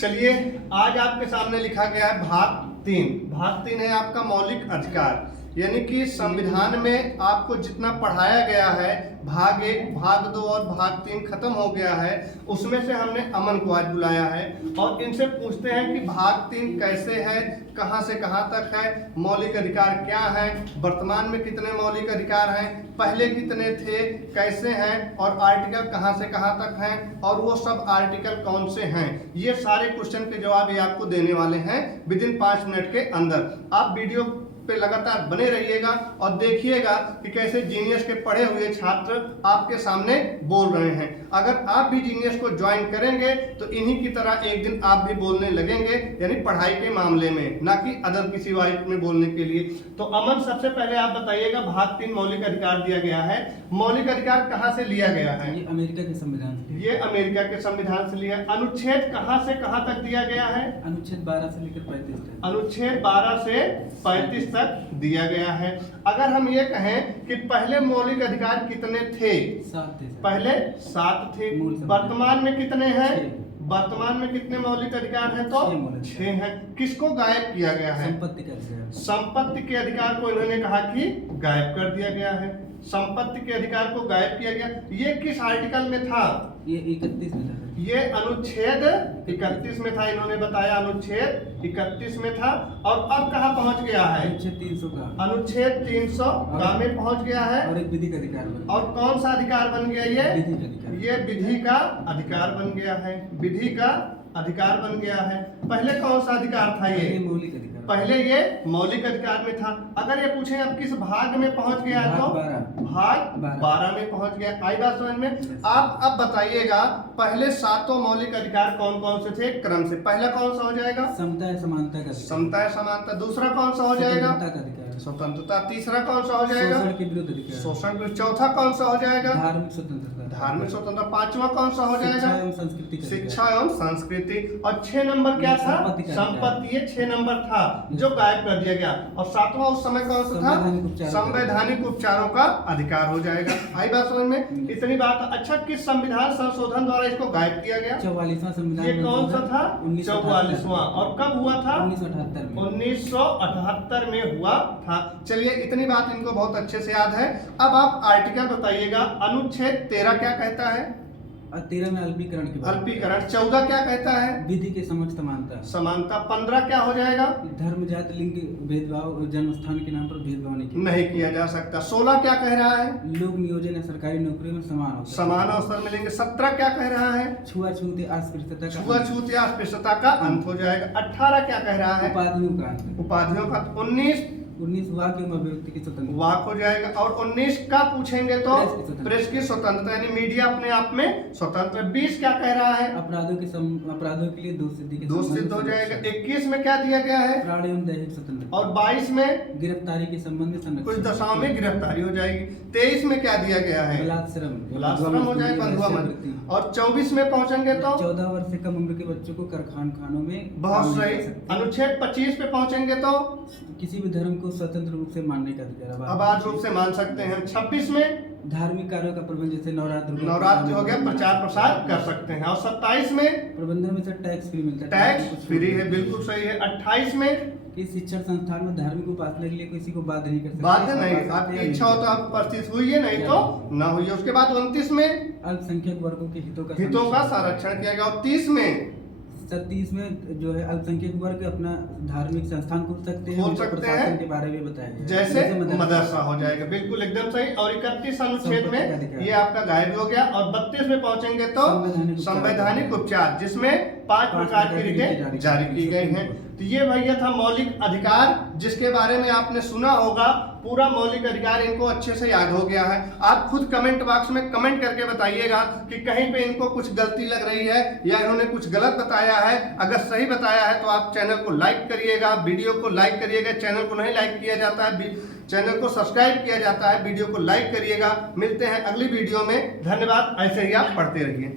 चलिए, आज आपके सामने लिखा गया है भाग 3 है आपका मौलिक अधिकार, यानी कि संविधान में आपको जितना पढ़ाया गया है भाग 1, भाग 2 और भाग 3 खत्म हो गया है। उसमें से हमने अमन को आज बुलाया है और इनसे पूछते हैं कि भाग 3 कैसे है, कहां से कहां तक है, मौलिक अधिकार क्या है, वर्तमान में कितने मौलिक अधिकार हैं, पहले कितने थे, कैसे हैं और आर्टिकल कहां से कहां तक हैं और वो सब आर्टिकल कौन से हैं। ये सारे क्वेश्चन के जवाब ये आपको देने वाले हैं विदिन 5 मिनट के अंदर। आप वीडियो पे लगातार बने रहिएगा और देखिएगा कि कैसे जीनियस के पढ़े हुए छात्र आपके सामने बोल रहे हैं। अगर आप भी जीनियस को ज्वाइन करेंगे तो इन्हीं की तरह एक दिन आप भी बोलने लगेंगे, यानी पढ़ाई के मामले में, ना कि अदर किसी वाइट में बोलने के लिए। तो अमन, सबसे पहले आप बताइएगा, भाग 3 मौलिक अधिकार दिया गया है, मौलिक अधिकार कहाँ से लिया गया है? ये अमेरिका के संविधान से। ये अमेरिका के संविधान से लिया। अनुच्छेद कहाँ से कहाँ तक दिया गया है? अनुच्छेद 12 से लेकर 35 तक। अनुच्छेद 12 से 35 तक दिया गया है। अगर हम ये कहें कि पहले मौलिक अधिकार कितने थे? 7 थे। पहले 7 थे। वर्तमान में कितने हैं? वर्तमान में कितने मौलिक अधिकार हैं? तो 6 हैं। किसको गायब किया गया है? संपत्ति का अधिकार। संपत्ति के अधिकार को इन्होंने कहा कि गायब कर दिया गया है। संपत्ति के अधिकार को गायब किया गया। ये किस आर्टिकल में था? ये 31 में था। ये अनुच्छेद 31 में था, इन्होंने बताया अनुच्छेद 31 में था। और अब कहाँ पहुंच गया है? अनुच्छेद 300 का। अनुच्छेद 300 का में पहुंच गया है। और एक विधिक अधिकार बन। और कौन सा अधिकार बन गया? ये विधिक अधिकार। ये विधि का अधिकार बन गया है। विधि का अधिकार बन गया है। पहले कौन सा अधिकार था? ये मौलिक अधिकार। पहले ये मौलिक अधिकार में था। अगर ये पूछे अब किस भाग में पहुंच गया है, तो भाग 12 में पहुंच गया। आई बात समझ में? आप अब बताइएगा, पहले 7 मौलिक अधिकार कौन कौन से थे क्रम से? पहला कौन सा हो जाएगा? समता समानता का। समता समानता। दूसरा कौन सा हो जाएगा? स्वतंत्रता। तीसरा कौन सा हो जाएगा? शोषण के विरुद्ध अधिकार। शोषण के। चौथा कौन सा हो जाएगा? धार्मिक स्वतंत्रता। धार्मिक स्वतंत्रता। पांचवा कौन सा हो जाएगा? शिक्षा एवं संस्कृति। शिक्षा एवं संस्कृति। और 6 नंबर क्या था? संपत्ति। ये 6 नंबर था जो गायब कर दिया गया। और 7वां उस समय कौन सा था? संवैधानिक उपचारों का अधिकार हो जाएगा। आई बात समझ में? इतनी बात। अच्छा, किस संविधान संशोधन द्वारा इसको गायब किया गया? 44वां संविधान। ये कौन सा था? 44वां। और कब हुआ था? 1978 में। 1978 में हुआ था। चलिए, इतनी बात इनको बहुत अच्छे से याद है। अब आप आर्टिकल बताइएगा। अनुच्छेद 13 क्या कहता है? 13 में अल्पीकरण की बात। अल्पीकरण। 14 क्या कहता है? विधि के समक्ष समानता। समानता। 15 क्या हो जाएगा? धर्म जाति लिंग भेदभाव और जन्म स्थान के नाम पर भेदभाव नहीं किया जा सकता। 16 क्या कह रहा है? लोक नियोजन या सरकारी नौकरियों में समान अवसर मिलेंगे। 17 क्या कह रहा है? छुआछूत या अस्पृश्यता का। छुआछूत या अस्पृश्यता का अंत हो जाएगा। 18 क्या कह रहा है? उपाधियों का अंत। उपाधियों का। 19 वाक एवं अभिव्यक्ति की स्वतंत्रता। वाक हो जाएगा। और 19 का पूछेंगे तो प्रेस की स्वतंत्रता, यानी मीडिया अपने आप में स्वतंत्र। 20 क्या कह रहा है? अपराधों के लिए दोष सिद्ध हो जाएगा। 21 में क्या दिया गया है? प्राण एवं दैहिक स्वतंत्रता। और 22 में गिरफ्तारी के संबंध में संरक्षण। कुछ दशाओं में गिरफ्तारी हो जाएगी। 23 में क्या दिया गया है? बलात्श्रम हो जाएगा, बंधुआ मत। और 24 में पहुंचेंगे तो 14 वर्ष से कम उम्र के बच्चों को कारखानों में। बहुत सही। अनुच्छेद 25 पे पहुंचेंगे तो किसी भी धर्म को स्वतंत्र रूप से मानने का अधिकार। आबाद रूप से मान सकते हैं। 26 में धार्मिक कार्यों का प्रबंध, जैसे नवरात्र हो गया, प्रचार प्रसार कर सकते हैं। और 27 में प्रबंधन में से टैक्स फ्री मिलता है। टैक्स फ्री है, बिल्कुल सही है। 28 में कि शिक्षण संस्थान में धार्मिक उपासना के लिए किसी को बाध्य नहीं कर सकते। बाध्य नहीं, आपकी इच्छा हो तो आप उपस्थित हुई है, नहीं तो ना हुई है। उसके बाद 29 में अल्पसंख्यक वर्गों के हितों का संरक्षण किया गया। और 30 में 30 में जो है अल्पसंख्यक वर्ग अपना धार्मिक संस्थान खोल सकते हैं, प्रशासन के बारे में बताया गया, जैसे मदरसा हो जाएगा। बिल्कुल एकदम सही। और 31 अनुच्छेद में ये आपका गायब हो गया। और 32 में पहुंचेंगे तो संवैधानिक उपचार, जिसमें 5 प्रकार की रिटें जारी की गई हैं। तो ये भैया था मौलिक अधिकार, जिसके बारे में आपने सुना होगा। पूरा मौलिक अधिकार इनको अच्छे से याद हो गया है। आप खुद कमेंट बॉक्स में कमेंट करके बताइएगा कि कहीं पे इनको कुछ गलती लग रही है या इन्होंने कुछ गलत बताया है। अगर सही बताया है तो आप चैनल को लाइक करिएगा, वीडियो को लाइक करिएगा। चैनल को नहीं लाइक किया जाता है, चैनल को सब्सक्राइब किया जाता है, वीडियो को लाइक करिएगा। मिलते हैं अगली वीडियो में। धन्यवाद। ऐसे ही आप पढ़ते रहिए।